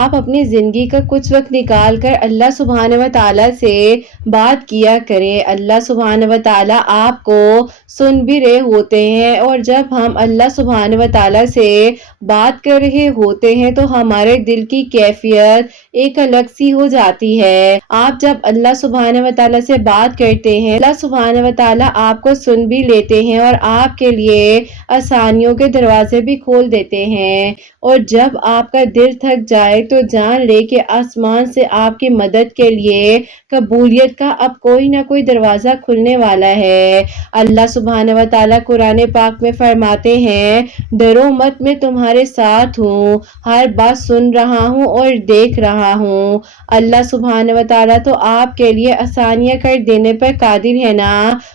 آپ اپنی زندگی کا کچھ وقت نکال کر اللہ سبحانہ و تعالیٰ سے بات کیا کریں۔ اللہ سبحانہ و تعالیٰ آپ کو سن بھی رہے ہوتے ہیں، اور جب ہم اللہ سبحانہ و تعالیٰ سے بات کر رہے ہوتے ہیں تو ہمارے دل کی کیفیت ایک الگ سی ہو جاتی ہے۔ آپ جب اللہ سبحانہ و تعالیٰ سے بات کرتے ہیں، اللہ سبحانہ و تعالیٰ آپ کو سن بھی لیتے ہیں اور آپ کے لیے آسانیوں کے دروازے بھی کھول دیتے ہیں۔ اور جب آپ کا دل تھک جائے تو جان لے کہ آسمان سے آپ کی مدد کے لیے قبولیت کا اب کوئی نہ کوئی دروازہ کھلنے والا ہے۔ اللہ سبحانہ و تعالیٰ قرآن پاک میں فرماتے ہیں، ڈرو مت، میں تمہارے ساتھ ہوں، ہر بات سن رہا ہوں اور دیکھ رہا ہوں۔ اللہ سبحانہ و تعالیٰ تو آپ کے لیے آسانیاں کر دینے پر قادر ہے نا۔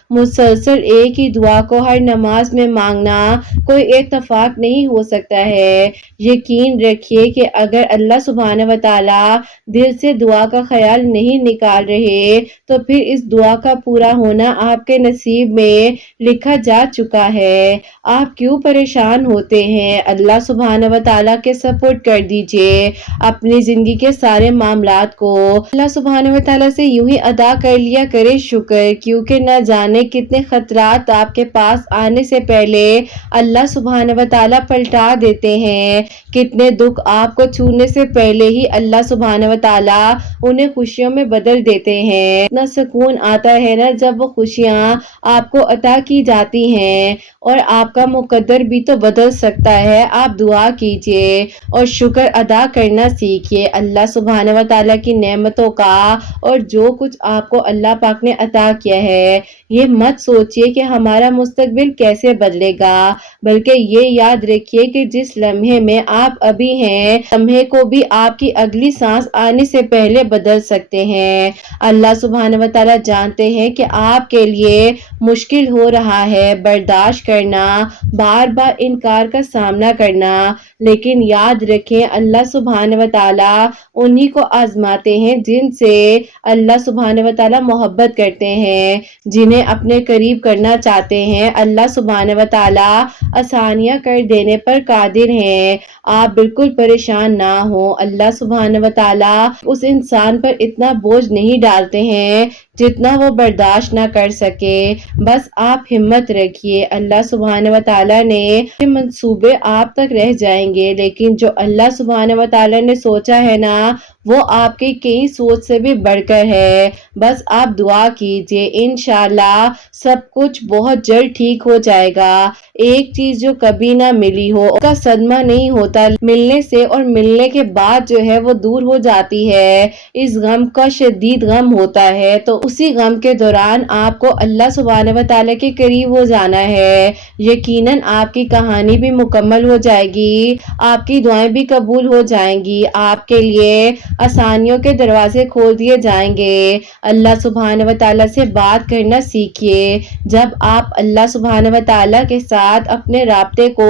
مسلسل ایک ہی دعا کو ہر نماز میں مانگنا کوئی اتفاق نہیں ہو سکتا ہے۔ یقین رکھیے کہ اگر اللہ سبحانہ و تعالیٰ دل سے دعا کا خیال نہیں نکال رہے تو پھر اس دعا کا پورا ہونا آپ کے نصیب میں لکھا جا چکا ہے۔ آپ کیوں پریشان ہوتے ہیں؟ اللہ سبحانہ و تعالیٰ کے سپورٹ کر دیجئے اپنی زندگی کے سارے معاملات کو۔ اللہ سبحانہ و تعالیٰ سے یوں ہی ادا کر لیا کرے شکر، کیونکہ نہ جانے کتنے خطرات آپ کے پاس آنے سے پہلے اللہ سبحانہ و تعالیٰ پلٹا دیتے ہیں، کتنے دکھ آپ کو چھونے سے پہلے ہی اللہ سبحانہ و تعالیٰ انہیں خوشیوں میں بدل دیتے ہیں۔ اتنا سکون آتا ہے نا جب وہ خوشیاں آپ کو عطا کی جاتی ہیں، اور آپ کا مقدر بھی تو بدل سکتا ہے۔ آپ دعا کیجئے اور شکر ادا کرنا سیکھیے اللہ سبحانہ و تعالیٰ کی نعمتوں کا، اور جو کچھ آپ کو اللہ پاک نے عطا کیا ہے۔ یہ مت سوچئے کہ ہمارا مستقبل کیسے بدلے گا، بلکہ یہ یاد رکھیے کہ جس لمحے میں آپ ابھی ہیں، لمحے کو بھی آپ کی اگلی سانس آنے سے پہلے بدل سکتے ہیں۔ اللہ سبحانہ و تعالیٰ جانتے ہیں کہ آپ کے لیے مشکل ہو رہا ہے برداشت کرنا، بار بار انکار کا سامنا کرنا، لیکن یاد رکھیں اللہ سبحانہ و تعالیٰ انہی کو آزماتے ہیں جن سے اللہ سبحانہ و تعالیٰ محبت کرتے ہیں، جنہیں اپنے قریب کرنا چاہتے ہیں۔ اللہ سبحانہ و تعالیٰ آسانیاں کر دینے پر قادر ہیں۔ آپ بالکل پریشان نہ ہوں، اللہ سبحانہ و تعالیٰ اس انسان پر اتنا بوجھ نہیں ڈالتے ہیں جتنا وہ برداشت نہ کر سکے۔ بس آپ ہمت رکھیے، اللہ سبحانہ و تعالیٰ نے یہ منصوبے آپ تک رہ جائیں گے، لیکن جو اللہ سبحانہ و تعالیٰ نے سوچا ہے نا وہ آپ کی کئی سوچ سے بھی بڑھ کر ہے۔ بس آپ دعا کیجئے، انشاءاللہ سب کچھ بہت جلد ٹھیک ہو جائے گا۔ ایک چیز جو کبھی نہ ملی ہو اس کا صدمہ نہیں ہوتا، ملنے سے اور ملنے کے بعد جو ہے وہ دور ہو جاتی ہے۔ اس غم کا شدید غم ہوتا ہے، تو اسی غم کے دوران آپ کو اللہ سبحانہ و تعالیٰ کے قریب ہو جانا ہے۔ یقیناً آپ کی کہانی بھی مکمل ہو جائے گی، آپ کی دعائیں بھی قبول ہو جائیں گی، آپ کے لیے آسانیوں کے دروازے کھول دیے جائیں گے۔ اللہ سبحانہ و تعالیٰ سے بات کرنا سیکھیے۔ جب آپ اللہ سبحانہ و تعالیٰ کے ساتھ اپنے رابطے کو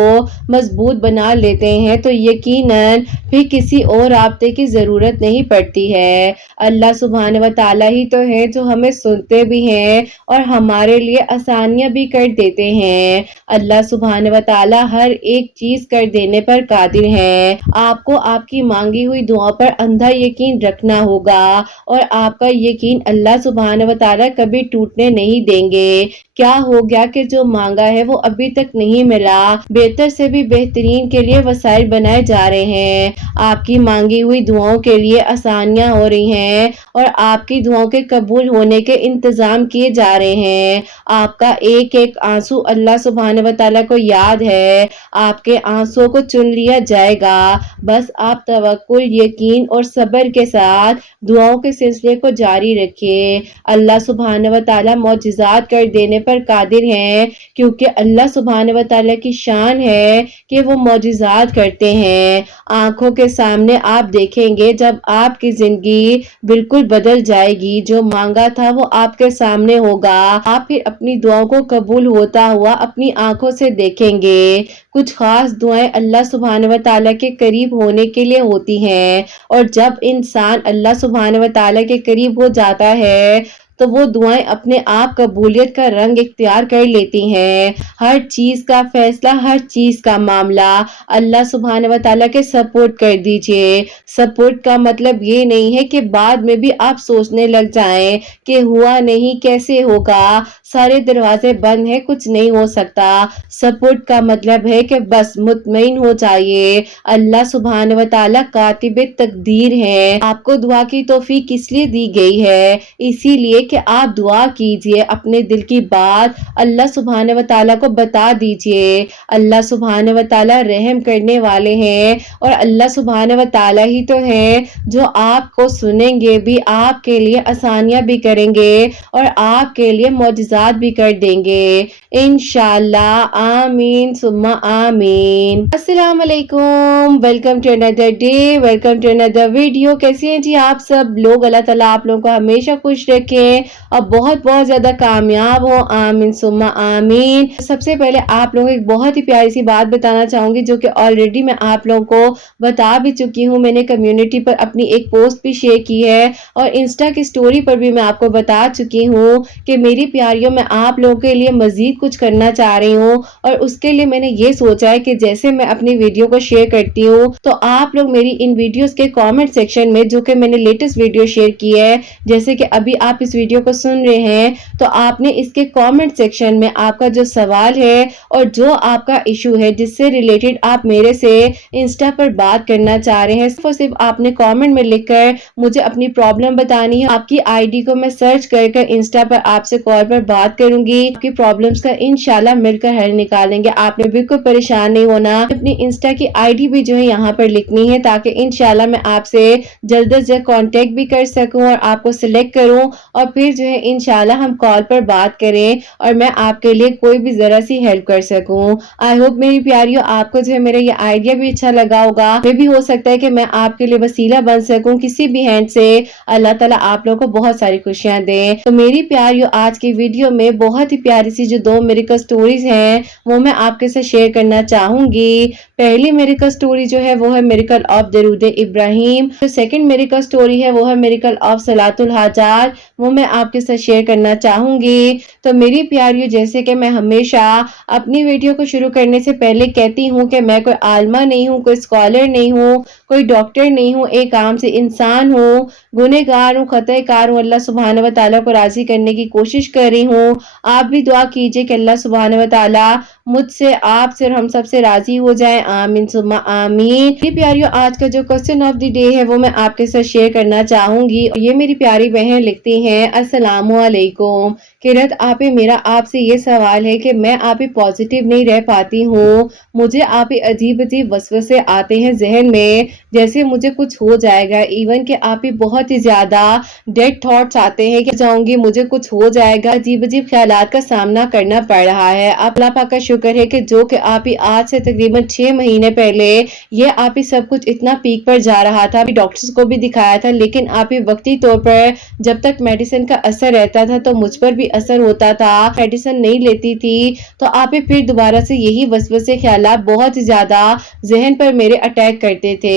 مضبوط بنا لیتے ہیں تو یقیناً پھر کسی اور رابطے کی ضرورت نہیں پڑتی ہے۔ اللہ سبحانہ و تعالیٰ ہی تو ہے جو ہمیں سنتے بھی ہیں اور ہمارے لیے آسانیاں بھی کر دیتے ہیں۔ اللہ سبحانہ و تعالیٰ ہر ایک چیز کر دینے پر قادر ہے۔ آپ کو آپ کی مانگی ہوئی دعاؤں پر اندھا یقین رکھنا ہوگا، اور آپ کا یقین اللہ سبحانہ و تعالیٰ کبھی ٹوٹنے نہیں دیں گے۔ کیا ہو گیا کہ جو مانگا ہے وہ ابھی تک نہیں ملا؟ بہتر سے بھی بہترین کے لیے وسائل بنائے جا رہے ہیں، آپ کی مانگی ہوئی دعاؤں کے لیے آسانیاں ہو رہی ہیں، اور آپ کی دعاؤں کے قبول ہونے کے انتظام کیے جا رہے ہیں۔ آپ کا ایک ایک آنسو اللہ سبحانہ و تعالیٰ کو یاد ہے، آپ کے آنسو کو چن لیا جائے گا۔ بس آپ توکل، یقین اور صبر کے ساتھ دعاؤں کے سلسلے کو جاری رکھیے۔ اللہ سبحانہ و تعالیٰ معجزات کر دینے پر قادر ہیں، کیونکہ اللہ سبحانہ و تعالیٰ کی شان ہے کہ وہ معجزات کرتے ہیں۔ آنکھوں کے سامنے آپ دیکھیں گے جب آپ کی زندگی بالکل بدل جائے گی، جو مانگا تھا وہ آپ کے سامنے ہوگا، آپ پھر اپنی دعاؤں کو قبول ہوتا ہوا اپنی آنکھوں سے دیکھیں گے۔ کچھ خاص دعائیں اللہ سبحانہ و تعالیٰ کے قریب ہونے کے لیے ہوتی ہیں، اور جب انسان اللہ سبحانہ و تعالیٰ کے قریب ہو جاتا ہے तो वो दुआएं अपने आप कबूलियत का रंग इख्तियार कर लेती हैं। हर चीज का फैसला, हर चीज का मामला अल्लाह सुब्हान व तआला के सपोर्ट कर दीजिए। सपोर्ट का मतलब ये नहीं है कि बाद में भी आप सोचने लग जाएं कि हुआ नहीं, कैसे होगा, सारे दरवाजे बंद हैं, कुछ नहीं हो सकता। सपोर्ट का मतलब है कि बस मुतमईन हो जाइए, अल्लाह सुब्हान व तआला कातिबे तकदीर है। आपको दुआ की तौफीक इसलिए दी गई है, इसीलिए कि आप दुआ कीजिए, अपने दिल की बात अल्लाह सुब्हान व तआला को बता दीजिए। अल्लाह सुब्हान व तआला रहम करने वाले हैं और अल्लाह सुब्हान व तआला ही तो है जो आपको सुनेंगे भी, आपके लिए आसानियां भी करेंगे और आपके लिए मौजिज़ात भी कर देंगे इंशाअल्लाह। आमीन सुम्मा आमीन। अस्सलाम वालेकुम, welcome to another day, welcome to another video. कैसे हैं जी आप सब लोग? अल्लाह ताला आप लोगों को हमेशा खुश रखें और बहुत बहुत ज्यादा कामयाब हो, आमीन सुम्मा आमीन। सबसे पहले आप लोगों को एक बहुत ही प्यारी सी बात बताना चाहूंगी जो कि ऑलरेडी मैं आप लोगों को बता भी चुकी हूँ। मैंने कम्युनिटी पर अपनी एक पोस्ट भी शेयर की है और इंस्टा की स्टोरी पर भी मैं आपको बता चुकी हूँ कि मेरी प्यारियों, मैं आप लोगों के लिए मजीद कुछ करना चाह रही हूँ और उसके लिए मैंने ये सोचा है कि जैसे मैं अपनी वीडियो को शेयर करती हूँ तो आप लोग मेरी इन वीडियोस के कमेंट सेक्शन में, जो कि मैंने लेटेस्ट वीडियो शेयर की है, जैसे कि अभी आप इस वीडियो को सुन रहे हैं, तो आपने इसके कमेंट सेक्शन में आपका जो सवाल है और जो आपका इशू है जिससे रिलेटेड आप मेरे से इंस्टा पर बात करना चाह रहे हैं, सिर्फ आपने कमेंट में लिखकर मुझे अपनी प्रॉब्लम बतानी है। आपकी आईडी को मैं सर्च कर इंस्टा पर आपसे कॉल पर बात करूंगी, आपकी प्रॉब्लम्स का इंशाल्लाह मिलकर हल निकालेंगे। आपने बिल्कुल परेशान नहीं होना। अपनी इंस्टा की आईडी भी जो है यहाँ पर लिखनी है ताकि इंशाल्लाह मैं आपसे जल्द से जल्द कांटेक्ट भी कर सकूं और आपको सिलेक्ट करूं और फिर जो है इंशाल्लाह हम कॉल पर बात करें और मैं आपके लिए कोई भी जरा सी हेल्प कर सकूं। आई होप मेरी प्यारियों आपको जो है मेरा ये आइडिया भी अच्छा लगा होगा। मे भी हो सकता है कि मैं आपके लिए वसीला बन सकूं किसी भी हैंड से। अल्लाह ताला आप लोगों को बहुत सारी खुशियां दे। तो मेरी प्यारियों आज की वीडियो में बहुत ही प्यारी सी जो 2 मेरिकल स्टोरीज हैं वो मैं आपके साथ शेयर करना चाहूंगी। पहली मेरिकल स्टोरी जो है वो है मेरिकल ऑफ दरूद इब्राहिम। जो सेकंड मेरिकल स्टोरी है वो है मेरिकल ऑफ सलातुल हाजात, वो मैं आपके साथ शेयर करना चाहूंगी। तो मेरी प्यारियों, जैसे कि मैं हमेशा अपनी वीडियो को शुरू करने से पहले कहती हूँ कि मैं कोई आलमा नहीं हूँ, कोई स्कॉलर नहीं हूँ, कोई डॉक्टर नहीं हूँ, एक आम से इंसान हूँ, गुनहगार हूँ, खतएकार हूँ। अल्लाह सुब्हान व तआला को राजी करने की कोशिश कर रही हूँ। आप भी दुआ कीजिए कि अल्लाह सुब्हान व तआला मुझसे, आपसे और हम सब से राजी हो जाए, आमीन सुम्मा आमीन। मेरी प्यारियों आज का जो क्वेश्चन ऑफ द डे है वो मैं आपके साथ शेयर करना चाहूंगी। ये मेरी प्यारी बहन लिखती हैं, अस्सलामु अलैकुम किरत आपे, मेरा आपसे ये सवाल है कि मैं आप ही पॉजिटिव नहीं रह पाती हूँ। मुझे आप ही अजीब अजीब वसवसे आते हैं जहन में, जैसे मुझे कुछ हो जाएगा। इवन कि आप ही बहुत ही ज्यादा डेड थॉट्स आते हैं कि जाऊंगी, मुझे कुछ हो जाएगा। अजीब अजीब ख्यालात का सामना करना पड़ रहा है। अल्लाह पाक का शुक्र है कि जो कि आप ही आज से तकरीबन 6 महीने पहले ये आप ही सब कुछ इतना पीक पर जा रहा था। अभी डॉक्टर्स को भी दिखाया था, लेकिन आप ही वक्ती तौर पर जब तक मेडिसिन का असर रहता था तो मुझ पर भी असर होता था। मेडिसिन नहीं लेती थी तो आप ही फिर दोबारा से यही वसवसे ख्यालात बहुत ज्यादा जहन पर मेरे अटैक करते थे।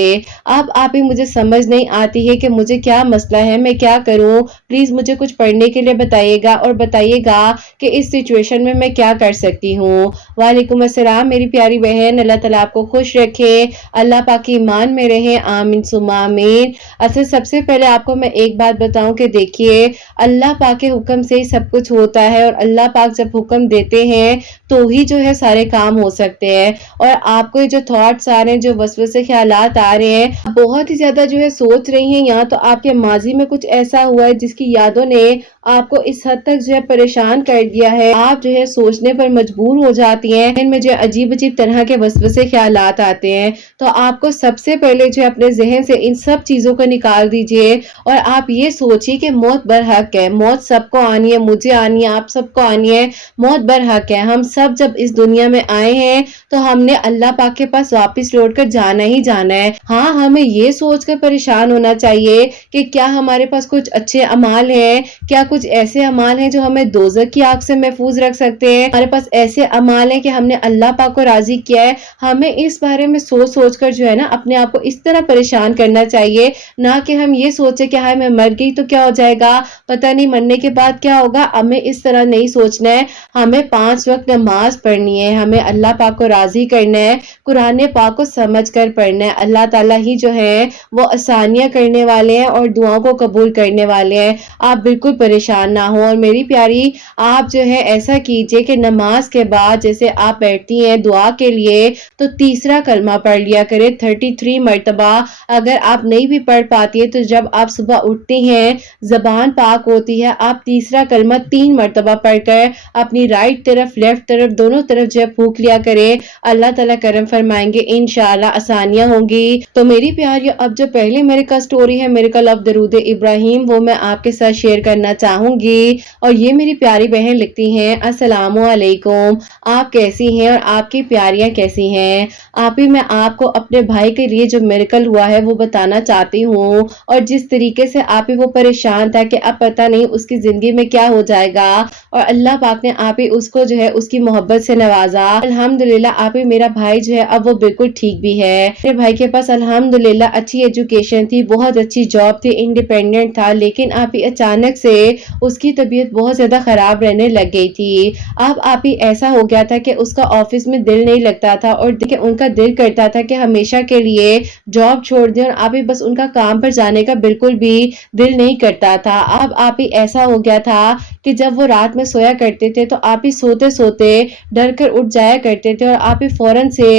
अब आप ही मुझे समझ नहीं आती है कि मुझे क्या मसला है, मैं क्या करूं। प्लीज मुझे कुछ पढ़ने के लिए बताइएगा और बताइएगा कि इस सिचुएशन में मैं क्या कर सकती हूँ। वालेकुम अस्सलाम मेरी प्यारी बहन, अल्लाह ताला आपको खुश रखे, अल्लाह पाक की ईमान में रहे, आमीन सुम्मा आमीन। अच्छा सबसे पहले आपको मैं एक बात बताऊं कि देखिए अल्लाह पाक के हुक्म से ही सब कुछ होता है और अल्लाह पाक जब हुक्म देते हैं तो ही जो है सारे काम हो सकते हैं। और आपको जो थॉट्स आ रहे हैं, जो वसवसे ख्यालात आ रहे हैं, बहुत ही ज्यादा जो है सोच रही हैं, या तो आपके माजी में कुछ ऐसा हुआ है जिसकी यादों ने आपको इस हद तक जो है परेशान कर दिया है, आप जो है सोचने पर मजबूर हो जाती हैं, इनमें जो अजीब अजीब तरह के वसवसे ख्यालात आते हैं। तो आपको सबसे पहले जो है अपने जहन से इन सब चीजों को निकाल दीजिए और आप ये सोचिए कि मौत बरहक है, मौत सबको आनी है, मुझे आनी है, आप सबको आनी है, मौत बरहक है। हम सब जब इस दुनिया में आए हैं तो हमने अल्लाह पाक के पास वापस लौट कर जाना ही जाना है। हाँ, हमें ये सोचकर परेशान होना चाहिए कि क्या हमारे पास कुछ अच्छे अमाल हैं, क्या कुछ ऐसे अमाल हैं जो हमें दोज़ख की आग से महफूज रख सकते हैं, हमारे पास ऐसे अमाल हैं कि हमने अल्लाह पाक को राजी किया है। हमें इस बारे में सोच सोच कर जो है ना अपने आप को इस तरह परेशान करना चाहिए, ना कि हम ये सोचे कि हाय मैं मर गई तो क्या हो जाएगा, पता नहीं मरने के बाद क्या होगा। हमें इस तरह नहीं सोचना है, हमें 5 वक्त नमाज पढ़नी है, हमें अल्लाह पाक को राजी करना है, कुरान पाक को समझ कर पढ़ना है। अल्लाह ताला ही जो है वो आसानियां करने वाले हैं और दुआओं को कबूल करने वाले हैं। आप बिल्कुल परेशान ना हो। और मेरी प्यारी, आप जो है ऐसा कीजिए कि नमाज के बाद जैसे आप बैठती हैं दुआ के लिए, तो तीसरा कलमा पढ़ लिया करें 33 मरतबा। अगर आप नहीं भी पढ़ पाती है तो जब आप सुबह उठती हैं, जबान पाक होती है, आप तीसरा कलमा 3 मरतबा पढ़कर अपनी राइट तरफ लेफ्ट तरफ दोनों तरफ जो है फूंक लिया करें। अल्लाह ताला करम फरमाएंगे, इंशाअल्लाह आसानियां होंगी। तो मेरी प्यारी, अब जो पहले मेरे का स्टोरी है मेरे का लव दरूद इब्राहिम, वो मैं आपके साथ शेयर करना चाहूंगी। और ये मेरी प्यारी बहन लिखती हैं, अस्सलामु अलैकुम, आप कैसी हैं और आपकी प्यारियां कैसी हैं। आप ही मैं आपको अपने भाई के लिए जो मिरेकल हुआ है वो बताना चाहती हूँ। और जिस तरीके से आप ही वो परेशान था कि अब पता नहीं उसकी जिंदगी में क्या हो जाएगा, और अल्लाह पाक ने आप ही उसको जो है उसकी मोहब्बत से नवाजा। अल्हम्दुलिल्लाह आप ही मेरा भाई जो है अब वो बिल्कुल ठीक भी है। मेरे भाई के पास अल्हम्दुलिल्लाह अच्छी एजुकेशन थी, बहुत अच्छी जॉब थी, इंडिपेंडेंट था, लेकिन आप ही अचानक से उसकी तबीयत बहुत ज्यादा खराब रहने लग गई थी। अब आप ही ऐसा हो गया था कि उसका ऑफिस में दिल नहीं लगता था और उनका दिल करता था कि हमेशा के लिए जॉब छोड़ दें, और आप ही बस उनका काम पर जाने का बिल्कुल भी दिल नहीं करता था। अब आप ही ऐसा हो गया था कि जब वो रात में सोया करते थे तो आप ही सोते सोते डर कर उठ जाया करते थे और आप ही फौरन से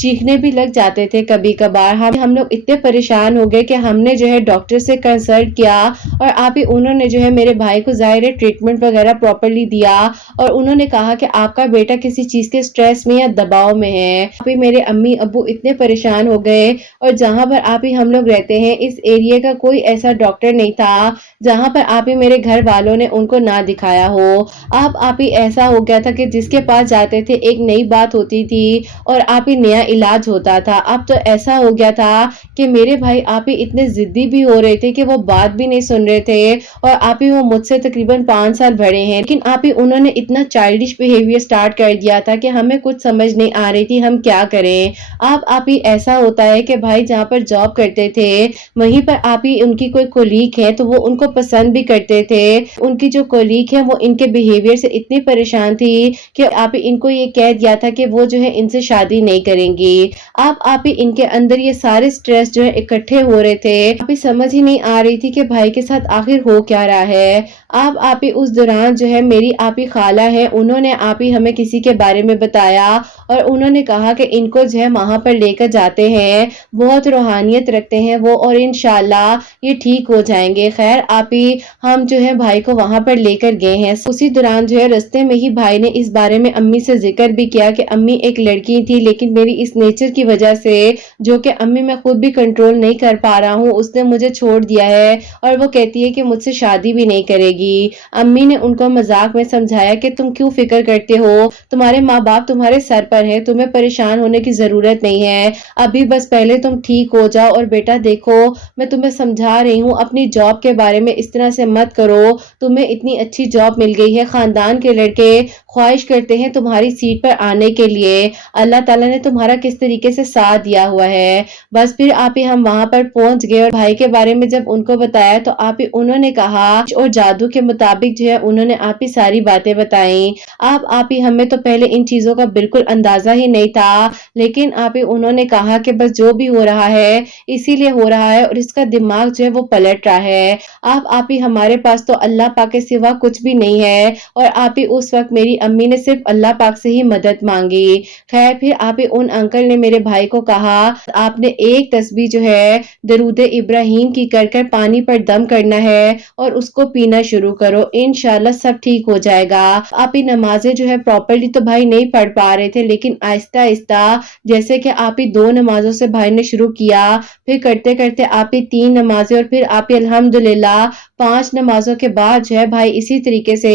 चीखने भी लग जाते थे कभी कभार। हम लोग इतने परेशान हो गए कि हमने जो है डॉक्टर से कंसल्ट किया, और आप ही उन्होंने जो है मेरे भाई को जाहिर है ट्रीटमेंट वगैरह प्रॉपर्ली दिया, और उन्होंने कहा कि आपका बेटा किसी चीज के स्ट्रेस में या दबाव में है। आप ही मेरे अम्मी अब्बू इतने परेशान हो गए, और जहां पर आप ही हम लोग रहते हैं इस एरिया का कोई ऐसा डॉक्टर नहीं था जहां पर आप ही मेरे घर वालों ने उनको ना दिखाया हो। अब आप ही ऐसा हो गया था कि जिसके पास जाते थे एक नई बात होती थी और आप ही नया इलाज होता था। अब तो ऐसा हो गया था कि मेरे भाई आप ही इतने जिद्दी भी हो रहे थे कि वो बात भी नहीं सुन रहे थे, और आप ही वो मुझसे तकरीबन 5 साल बड़े हैं, लेकिन आप ही उन्होंने इतना चाइल्डिश बिहेवियर स्टार्ट कर दिया था कि हमें कुछ समझ नहीं आ रही थी हम क्या करें। अब आप ही ऐसा होता है कि भाई जहाँ पर जॉब करते थे वहीं पर आप ही उनकी कोई कोलीग है तो वो उनको पसंद भी करते थे। उनकी जो कोलीग है वो इनके बिहेवियर से इतनी परेशान थी कि आप ही इनको ये कह दिया था कि वो जो है इनसे शादी नहीं करेंगी। अब आप ही इनके अंदर ये सारे स्ट्रेस जो है इकट्ठे हो रहे थे, आप ही समझ ही नहीं आ रही थी कि भाई के साथ आखिर हो क्या रहा है। अब आप ही उस दौरान जो है मेरी आप ही खाला है, उन्होंने आप ही हमें किसी के बारे में बताया, और उन्होंने कहा कि इनको जो है वहां पर लेकर जाते हैं, बहुत रूहानियत रखते हैं वो, और इंशाल्लाह ये ठीक हो जाएंगे। खैर आप ही हम जो है भाई को वहां पर लेकर गए हैं। उसी दौरान जो है रास्ते में ही भाई ने इस बारे में अम्मी से जिक्र भी किया कि अम्मी एक लड़की थी, लेकिन मेरी इस नेचर की वजह से जो कि अम्मी मैं खुद भी कंट्रोल नहीं कर पा रहा हूँ, उसने मुझे छोड़ दिया है और वो कहती है कि मुझसे शादी भी नहीं करेगी। अम्मी ने उनको मजाक में समझाया कि तुम क्यों फिक्र करते हो, तुम्हारे माँ बाप तुम्हारे सर पर हैं, तुम्हें परेशान होने की जरूरत नहीं है, अभी बस पहले तुम ठीक हो जाओ। और बेटा देखो मैं तुम्हें समझा रही हूँ अपनी जॉब के बारे में इस तरह से मत करो, तुम्हें इतनी अच्छी जॉब मिल गई है, खानदान के लड़के ख्वाहिश करते हैं तुम्हारी सीट पर आने के लिए, अल्लाह ताला ने तुम्हारा किस तरीके से साथ दिया हुआ है। बस फिर आप ही हम वहां पर पहुंच गए, और भाई के बारे में जब उनको बताया तो आप ही उन्होंने कहा, और जादू के मुताबिक जो है उन्होंने आप ही सारी बातें बताई। आप ही हमें तो पहले इन चीजों का बिल्कुल अंदाजा ही नहीं था, लेकिन आप ही उन्होंने कहा कि बस जो भी हो रहा है इसीलिए हो रहा है और इसका दिमाग जो है वो पलट रहा है। आप ही हमारे पास तो अल्लाह पाक के सिवा कुछ भी नहीं है, और आप ही उस वक्त मेरी अम्मी ने सिर्फ अल्लाह पाक से ही मदद मांगी। खैर फिर आप ही उन अंकल ने मेरे भाई को कहा, आपने एक तस्बीह जो है दरूद इब्राहिम की कर कर पानी पर दम करना है और उसको पीना शुरू करो, इंशाल्लाह सब ठीक हो जाएगा। आप ही नमाजें जो है प्रॉपर्ली तो भाई नहीं पढ़ पा रहे थे, लेकिन आहिस्ता आहिस्ता जैसे कि आप ही 2 नमाजों से भाई ने शुरू किया, फिर करते करते आप ही 3 नमाजें, और फिर आप ही अल्हम्दुलिल्लाह 5 नमाजों के बाद जो है भाई इसी तरीके से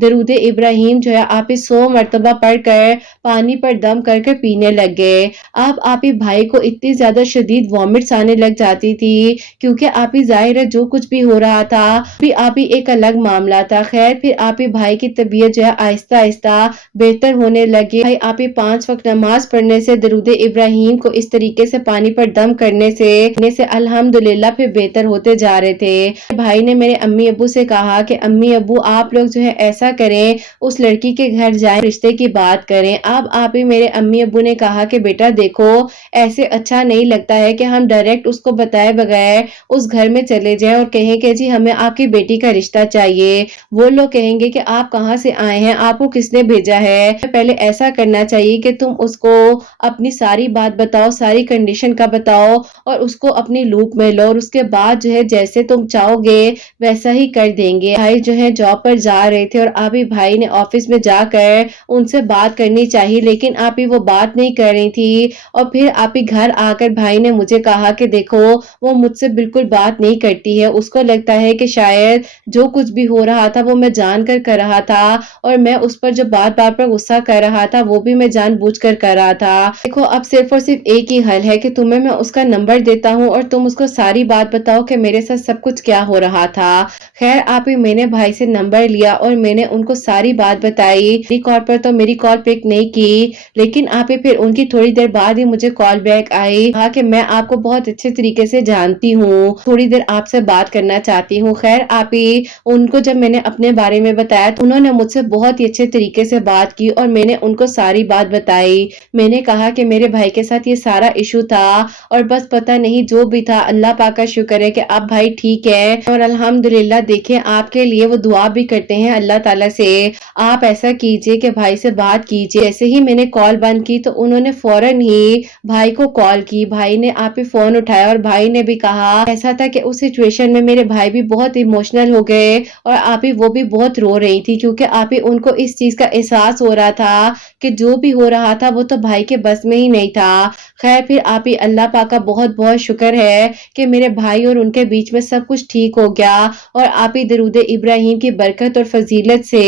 दरूद इब्राहिम जो है आप ही 100 मरतबा पढ़कर पानी पर दम करके पीने लग गए। अब आप ही भाई को इतनी ज्यादा शदीद वॉमिट्स आने लग जाती थी, क्योंकि आप ही जाहिर है जो कुछ भी हो रहा था फिर आप ही एक अलग मामला था। खैर फिर आप ही भाई की तबीयत जो है आहिस्ता आहिस्ता बेहतर होने लगी। भाई आप ही 5 वक्त नमाज पढ़ने से, दरूद इब्राहिम को इस तरीके से पानी पर दम करने से अल्हम्दुलिल्लाह फिर बेहतर होते जा रहे थे। भाई ने मेरे امی ابو سے کہا کہ امی ابو آپ لوگ جو ہے ایسا کریں، اس لڑکی کے گھر جائیں، رشتے کی بات کریں۔ اب آپ ہی میرے امی ابو نے کہا کہ بیٹا دیکھو ایسے اچھا نہیں لگتا ہے کہ ہم ڈائریکٹ اس کو بتائے بغیر اس گھر میں چلے جائیں اور کہیں کہ جی ہمیں آپ کی بیٹی کا رشتہ چاہیے۔ وہ لوگ کہیں گے کہ آپ کہاں سے آئے ہیں، آپ کو کس نے بھیجا ہے۔ پہلے ایسا کرنا چاہیے کہ تم اس کو اپنی ساری بات بتاؤ، ساری کنڈیشن کا بتاؤ اور اس کو اپنی لوپ میں لو، اور اس کے بعد جو ہے جیسے تم چاہو گے ویسا ہی کر دیں گے۔ بھائی جو ہے جاب پر جا رہے تھے اور ابھی بھائی نے آفس میں جا کر ان سے بات کرنی چاہیے، لیکن آپ ہی وہ بات نہیں کر رہی تھی، اور پھر آپ ہی گھر آ کر بھائی نے مجھے کہا کہ دیکھو وہ مجھ سے بالکل بات نہیں کرتی ہے، اس کو لگتا ہے کہ شاید جو کچھ بھی ہو رہا تھا وہ میں جان کر رہا تھا، اور میں اس پر جو بات پر غصہ کر رہا تھا وہ بھی میں جان بوجھ کر رہا تھا۔ دیکھو اب صرف اور صرف ایک ہی حل ہے کہ تمہیں میں اس کا نمبر دیتا ہوں اور تم اس کو ساری بات بتاؤ کہ میرے ساتھ سب کچھ کیا ہو رہا تھا۔ خیر آپ ہی میں نے بھائی سے نمبر لیا اور میں نے ان کو ساری بات بتائی۔ میری کال پر تو میری کال پک نہیں کی، لیکن آپ ہی پھر ان کی تھوڑی دیر بعد ہی مجھے کال بیک آئی، کہا کہ میں آپ کو بہت اچھے طریقے سے جانتی ہوں، تھوڑی دیر آپ سے بات کرنا چاہتی ہوں۔ خیر آپ ہی ان کو جب میں نے اپنے بارے میں بتایا تو انہوں نے مجھ سے بہت ہی اچھے طریقے سے بات کی اور میں نے ان کو ساری بات بتائی۔ میں نے کہا کہ میرے بھائی کے ساتھ یہ سارا ایشو تھا اور بس پتہ نہیں جو بھی تھا اللہ پاک کا شکر ہے کہ اب بھائی ٹھیک ہے، اور الحمدللہ دیکھیں آپ کے لیے وہ دعا بھی کرتے ہیں اللہ تعالیٰ سے۔ آپ ایسا کیجئے کہ بھائی سے بات کیجئے۔ جیسے ہی میں نے کال بند کی تو انہوں نے فوراً ہی بھائی کو کال کی، بھائی نے آپ ہی فون اٹھایا اور بھائی نے بھی کہا ایسا تھا کہ اس سچویشن میں میرے بھائی بھی بہت ایموشنل ہو گئے اور آپ ہی وہ بھی بہت رو رہی تھی، کیونکہ آپ ہی ان کو اس چیز کا احساس ہو رہا تھا کہ جو بھی ہو رہا تھا وہ تو بھائی کے بس میں ہی نہیں تھا۔ خیر پھر آپ ہی اللہ پاک کا بہت بہت شکر ہے کہ میرے بھائی اور ان کے بیچ میں سب کچھ ٹھیک ہو گیا، اور آپ ہی درود ابراہیم کی برکت اور فضیلت سے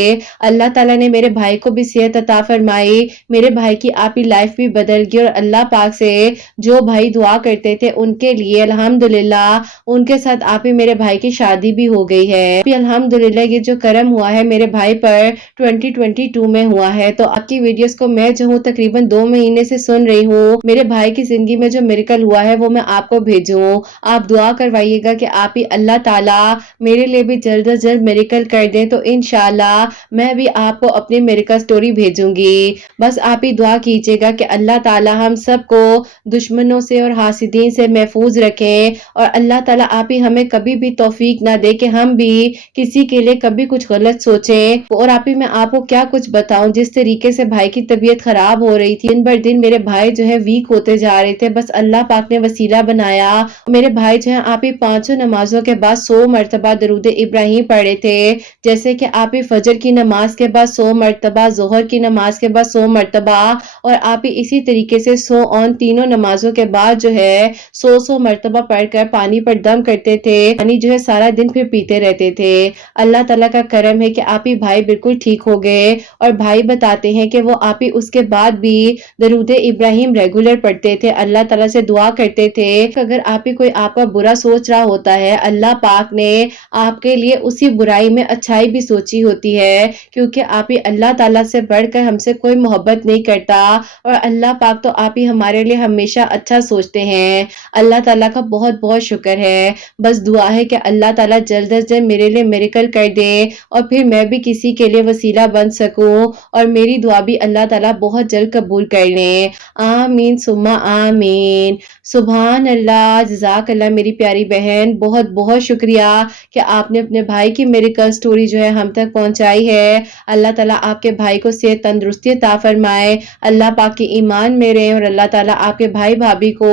اللہ تعالیٰ نے میرے بھائی کو بھی صحت عطا فرمائی، میرے بھائی کی آپ ہی لائف بھی بدل گئی، اور اللہ پاک سے جو بھائی دعا کرتے تھے ان کے لیے الحمدللہ ان کے ساتھ آپ ہی میرے بھائی کی شادی بھی ہو گئی ہے۔ الحمدللہ یہ جو کرم ہوا ہے میرے بھائی پر 2022 میں ہوا ہے، تو آپ کی ویڈیوز کو میں جو ہوں تقریباً 2 مہینے سے سن رہی ہوں، میرے بھائی کی زندگی میں جو میریکل ہوا ہے وہ میں آپ کو بھیجوں۔ آپ دعا کروائیے گا کہ آپ ہی اللہ تعالیٰ میرے لیے بھی جلد از جلد میریکل کر دیں، تو انشاءاللہ میں بھی آپ کو اپنی میریکل سٹوری بھیجوں گی۔ بس آپ ہی دعا کیجئے گا کہ اللہ تعالیٰ ہم سب کو دشمنوں سے اور حاسدین سے محفوظ رکھیں، اور اللہ تعالیٰ آپ ہی ہمیں کبھی بھی توفیق نہ دے کہ ہم بھی کسی کے لیے کبھی کچھ غلط سوچیں۔ اور آپ ہی میں آپ کو کیا کچھ بتاؤں، جس طریقے سے بھائی کی طبیعت خراب ہو رہی تھی، دن بر دن میرے بھائی جو ہے ویک ہوتے جا رہے تھے، بس اللہ پاک نے وسیلہ بنایا، میرے بھائی جو ہے آپ ہی 5 نمازوں کے بعد 100 مرتبہ درود ابراہیم پڑھے تھے، جیسے کہ آپ ہی فجر کی نماز کے بعد 100 مرتبہ، ظہر کی نماز کے بعد 100 مرتبہ، اور آپ ہی اسی طریقے سے 100 اور تینوں نمازوں کے بعد جو ہے 100 مرتبہ پڑھ کر پانی پر دم کرتے تھے، پانی جو ہے سارا دن پھر پیتے رہتے تھے۔ اللہ تعالیٰ کا کرم ہے کہ آپ ہی بھائی بالکل ٹھیک ہو گئے، اور بھائی بتاتے ہیں کہ وہ آپ ہی اس کے بعد بھی درود ابراہیم ریگولر پڑھتے تھے، اللہ تعالیٰ سے دعا کرتے تھے اگر آپ ہی کوئی آپ کا برا سوچ رہا ہوتا ہے اللہ پاک نے آپ کے لیے اسی برائی میں اچھائی بھی سوچی ہوتی ہے، کیونکہ آپ ہی اللہ تعالیٰ سے بڑھ کر ہم سے کوئی محبت نہیں کرتا، اور اللہ پاک تو آپ ہی ہمارے لیے ہمیشہ اچھا سوچتے ہیں۔ اللہ تعالیٰ کا بہت بہت شکر ہے، بس دعا ہے کہ اللہ تعالیٰ جلد از جلد میرے لیے میریکل کر دے اور پھر میں بھی کسی کے لیے وسیلہ بن سکوں، اور میری دعا بھی اللہ تعالیٰ بہت جلد قبول کر لیں۔ آمین ثم آمین۔ سبحان اللہ، جزاک اللہ میری پیاری بہن، بہت بہت شکریہ کہ آپ نے اپنے بھائی کی میریکل سٹوری جو ہے ہم تک پہنچائی ہے۔ اللہ تعالیٰ آپ کے بھائی کو صحت تندرستی عطا فرمائے، اللہ پاک کی ایمان میں رہیں، اور اللہ تعالیٰ آپ کے بھائی بھابھی کو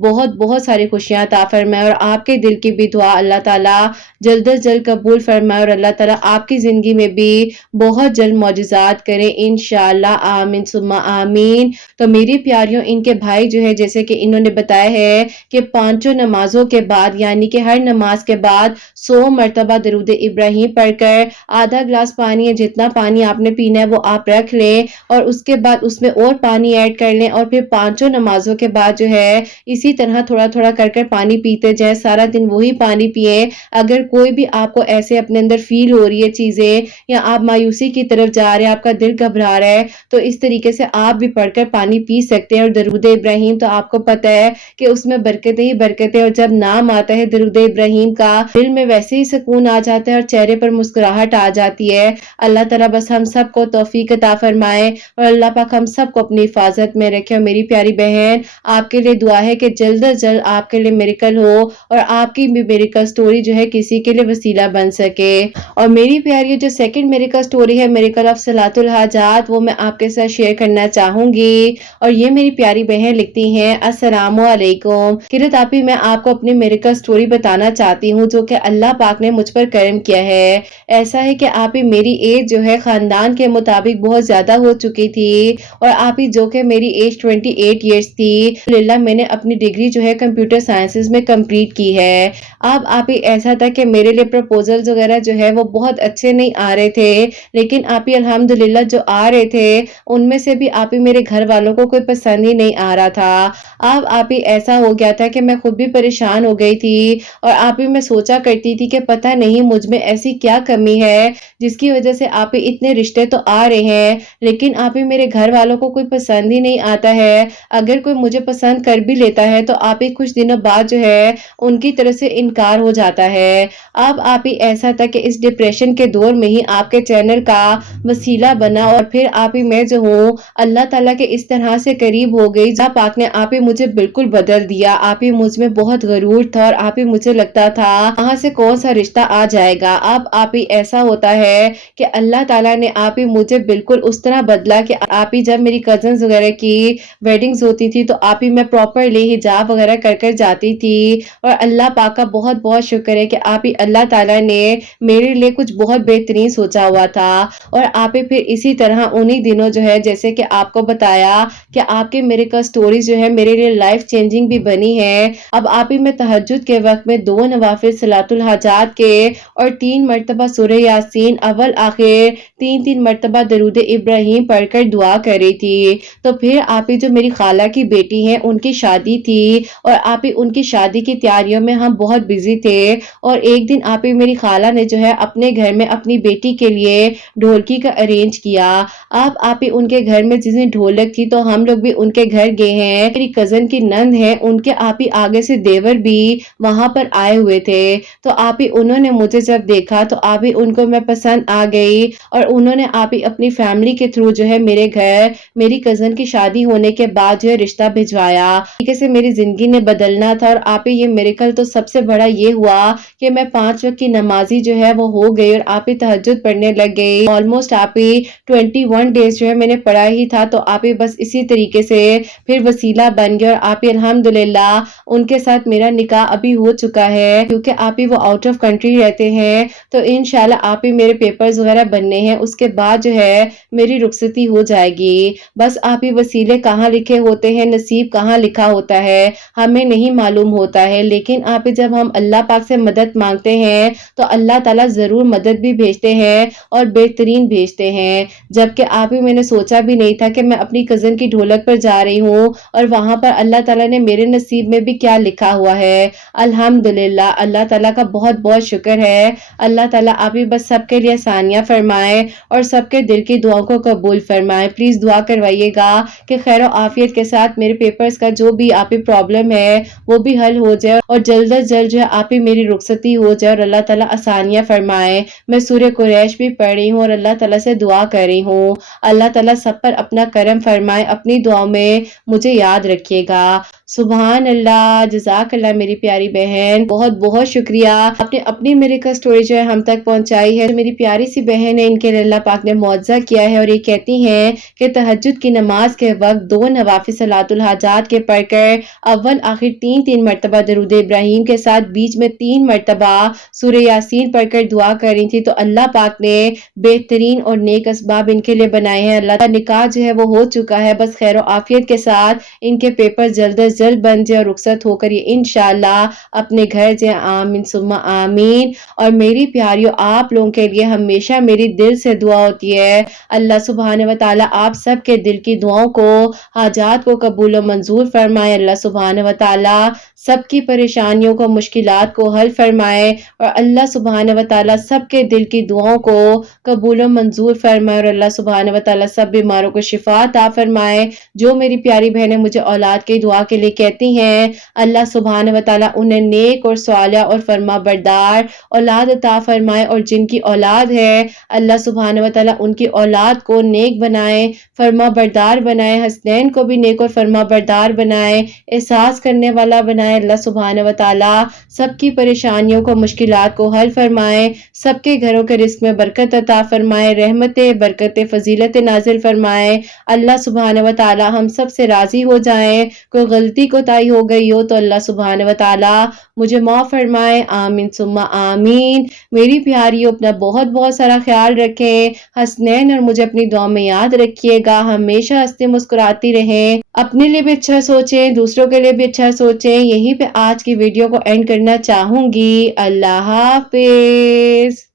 بہت بہت ساری خوشیاں عطا فرمائے، اور آپ کے دل کی بھی دعا اللہ تعالیٰ جلد از جلد قبول فرمائے، اور اللہ تعالیٰ آپ کی زندگی میں بھی بہت جلد معجزات کرے انشاءاللہ، آمین ثم آمین۔ تو میری پیاریوں، ان کے بھائی جو ہے جیسے کہ انہوں نے بتایا ہے کہ 5 نمازوں کے بعد یعنی کہ ہر نماز کے بعد 100 مرتبہ درود ابراہیم پڑھ کر آدھا گلاس پانی یا جتنا پانی آپ نے پینا ہے وہ آپ رکھ لیں، اور اس کے بعد اس میں اور پانی ایڈ کر لیں، اور پھر 5 نمازوں کے بعد جو ہے اسی طرح تھوڑا تھوڑا کر کر پانی پیتے جائیں، سارا دن وہی پانی پیئیں۔ اگر کوئی بھی آپ کو ایسے اپنے اندر فیل ہو رہی ہے چیزیں، یا آپ مایوسی کی طرف جا رہے ہیں، آپ کا دل گھبرا رہا ہے، تو اس طریقے سے آپ بھی پڑھ کر پانی پی سکتے ہیں۔ اور درود ابراہیم تو آپ کو پتہ ہے کہ اس میں برکتیں ہی برکتیں، اور جب نام آتا ہے درود ابراہیم کا دل میں ویسے ही सुकून आ जाता है और चेहरे पर मुस्कुराहट आ जाती है। अल्लाह ताला बस हम सबको तौफीक अता फरमाए और अल्लाह पाक हम सबको अपनी हिफाजत में रखे। और मेरी प्यारी बहन, आपके लिए दुआ है कि जल्द अज जल्द आपके लिए मिरेकल हो और आपकी भी मिरेकल स्टोरी जो है किसी के लिए वसीला बन सके। और मेरी प्यारी जो सेकंड मिरेकल स्टोरी है, मिरेकल ऑफ सलातुल हाजात, वो मैं आपके साथ शेयर करना चाहूंगी। और ये मेरी प्यारी बहन लिखती हैं, अस्सलामु अलैकुम किरत आपी, मैं आपको अपनी मिरेकल स्टोरी बताना चाहती हूँ जो कि अल्लाह पाक ने मुझ पर करम किया है। ऐसा है कि आप ही मेरी एज जो है खानदान के मुताबिक बहुत ज्यादा हो चुकी थी और आप ही जो कि मेरी एज 28 ईयर्स थी। अल्हम्दुलिल्लाह मैंने अपनी डिग्री जो है कंप्यूटर साइंसेज में कंप्लीट की है। अब आप ही ऐसा था कि मेरे लिए प्रपोजल्स वगैरह जो है वो बहुत अच्छे नहीं आ रहे थे, लेकिन आप ही अल्हम्दुलिल्लाह जो आ रहे थे उनमें से भी आप ही मेरे घर वालों को कोई पसंद ही नहीं आ रहा था। अब आप ही ऐसा हो गया था कि मैं खुद भी परेशान हो गई थी और आप ही मैं सोचा करती थी कि पता नहीं मुझ में ऐसी क्या कमी है जिसकी वजह से आप ही इतने रिश्ते तो आ रहे हैं, लेकिन आप ही मेरे घर वालों को कोई पसंद ही नहीं आता है। अगर कोई मुझे पसंद कर भी लेता है तो आप ही कुछ दिनों बाद जो है उनकी तरफ से इनकार हो जाता है। अब आप ही ऐसा था कि इस डिप्रेशन के दौर में ही आपके चैनल का वसीला बना और फिर आप ही मैं जो हूँ अल्लाह ताला के इस तरह से करीब हो गई जहाँ पाक ने आप ही मुझे बिल्कुल बदल दिया। आप ही मुझ में बहुत गरूर था और आप ही मुझे लगता था वहां से कौन सा रिश्ता आ जाएगा। अब आप ही ऐसा होता है कि अल्लाह ताला ने आप ही मुझे बिल्कुल उस तरह बदला कि आप ही जब मेरी कजन्स वगैरह की वेडिंग्स होती थी तो आप ही मैं प्रॉपरली हिजाब वगैरह कर कर जाती थी। और अल्लाह पाक का बहुत बहुत शुक्र है कि आप ही अल्लाह ताला ने मेरे लिए कुछ बहुत बेहतरीन सोचा हुआ था। और आप ही फिर इसी तरह उन्हीं दिनों जो है जैसे कि आपको बताया कि आपके मिरेकल स्टोरीज जो है मेरे लिए लाइफ चेंजिंग भी बनी है। अब आप ही मैं तहज्जुद के वक्त में 2 नवाफिल सलातुल हाजात के और 3 मरतबा सूरह यासीन अव्वल आखिर 3-3 मरतबा दरूद इब्राहिम पढ़कर दुआ कर रही थी। तो फिर आप ही जो मेरी खाला की बेटी है उनकी शादी थी और आप ही उनकी शादी की तैयारियों में हम बहुत बिजी थे। और एक दिन आप ही मेरी खाला ने जो है अपने घर में अपनी बेटी के लिए ढोलकी का अरेंज किया। अब आप ही उनके घर में जिस दिन ढोलक थी तो हम लोग भी उनके घर गए हैं। मेरी कजन की नंद है उनके आप ही आगे से देवर भी वहां पर आए हुए थे। तो आप ही उन्होंने मुझे जब देखा तो आप ही उनको मैं पसंद आ गई और उन्होंने आप ही अपनी फैमिली के थ्रू जो है मेरे घर मेरी कजन की शादी होने के बाद जो है रिश्ता भिजवाया। तरीके से मेरी जिंदगी ने बदलना था और आप ही ये मिरेकल तो सबसे बड़ा ये हुआ कि मैं 5 वक्त की नमाजी जो है वो हो गई और आप ही तहज्जुद पढ़ने लग गई। ऑलमोस्ट आप ही 21 डेज जो है मैंने पढ़ा ही था। तो आप ही बस इसी तरीके से फिर वसीला बन गया और आप ही अल्हम्दुलिल्लाह उनके साथ मेरा निकाह अभी हो चुका है क्योंकि आप ही वो आउट ऑफ कंट्री रहते हैं। तो इंशाल्लाह आप ही मेरे पेपर्स वगैरह बनने हैं, उसके बाद जो है मेरी रुखसती हो जाएगी। बस आप ही वसीले कहाँ लिखे होते हैं, नसीब कहाँ लिखा होता है हमें नहीं मालूम होता है, लेकिन आप ही जब हम अल्लाह पाक से मदद मांगते हैं तो अल्लाह ताला जरूर मदद भी भेजते हैं और बेहतरीन भेजते हैं। जबकि आप ही मैंने सोचा भी नहीं था कि मैं अपनी कजन की ढोलक पर जा रही हूँ और वहां पर अल्लाह ताला ने मेरे नसीब में भी क्या लिखा हुआ है। अल्हम्दुलिल्लाह अल्लाह ताला का बहुत बहुत शुक्र है। अल्लाह ताला आप ही बस सबके लिए आसानियां फरमाए और सबके दिल की दुआओं को कबूल फरमाए। प्लीज दुआ करवाइएगा कि खैर आफियत के साथ मेरे पेपर्स का जो भी आप ही प्रॉब्लम है वो भी हल हो जाए और जल्द अज जल्द जो है आप ही मेरी रुखसती हो जाए और अल्लाह ताला आसानियां फरमाए। मैं सूरह कुरैश भी पढ़ रही हूँ और अल्लाह ताला से दुआ कर रही हूँ। अल्लाह ताला सब पर अपना करम फरमाए, अपनी दुआओं में मुझे याद रखिएगा। सुभान अल्लाह, जज़ाकल्लाह मेरी प्यारी बहन, बहुत बहुत शुक्रिया आपने अपनी मिरेकल स्टोरी जो है हम तक पहुंचाई है। मेरी प्यारी सी बहन है, इनके लिए अल्लाह पाक ने मुआवजा किया है और ये कहती हैं कि तहज्जुद की नमाज के वक्त 2 नवाफिल सलातुल हाजात के पढ़कर अव्वल आखिर 3-3 मरतबा दरूद इब्राहिम के साथ बीच में 3 मरतबा सूरह यासीन पढ़कर दुआ कर रही थी तो अल्लाह पाक ने बेहतरीन और नेक असबाब इनके लिए बनाए हैं। अल्लाह का निकाह जो है वो हो चुका है। बस खैर आफियत के साथ इनके पेपर जल्द अज जल्द बन जाए और रुखसत होकर ये इंशाल्लाह अपने घर जाए। आमीन सुम्मा आमीन। और मेरी प्यारियों, आप लोगों के लिए हमेशा मेरी दिल से दुआ होती है अल्लाह सुब्हान व तआला आप सबके दिल की दुआओं को हाजात को कबूल और मंजूर फरमाए। अल्लाह सुब्हान व तआला سب کی پریشانیوں کو مشکلات کو حل فرمائے اور اللہ سبحانہ و تعالیٰ سب کے دل کی دعاؤں کو قبول و منظور فرمائے اور اللہ سبحانہ و تعالیٰ سب بیماروں کو شفا عطا فرمائے۔ جو میری پیاری بہنیں مجھے اولاد کی دعا کے لیے کہتی ہیں اللہ سبحانہ و تعالیٰ انہیں نیک اور صالح اور فرما بردار اولاد عطا فرمائے، اور جن کی اولاد ہے اللہ سبحانہ و تعالیٰ ان کی اولاد کو نیک بنائے، فرما بردار بنائے، حسنین کو بھی نیک اور فرما بردار بنائے، احساس کرنے والا بنائے۔ اللہ سبحانہ و تعالیٰ سب کی پریشانیوں کو مشکلات کو حل فرمائے، سب کے گھروں کے رزق میں برکت عطا فرمائے، رحمت برکت فضیلت نازل فرمائے۔ اللہ سبحانہ و تعالیٰ ہم سب سے راضی ہو جائیں۔ کوئی غلطی کوتاہی ہو گئی ہو تو اللہ سبحانہ و تعالیٰ مجھے معاف فرمائے، آمین ثم آمین۔ میری پیاریوں اپنا بہت بہت سارا خیال رکھیں، حسنین اور مجھے اپنی دعا میں یاد رکھیے گا، ہمیشہ ہنستے مسکراتی رہیں، اپنے لیے بھی اچھا سوچیں، دوسروں کے لیے بھی اچھا سوچیں۔ یہیں پہ آج کی ویڈیو کو اینڈ کرنا چاہوں گی۔ اللہ حافظ۔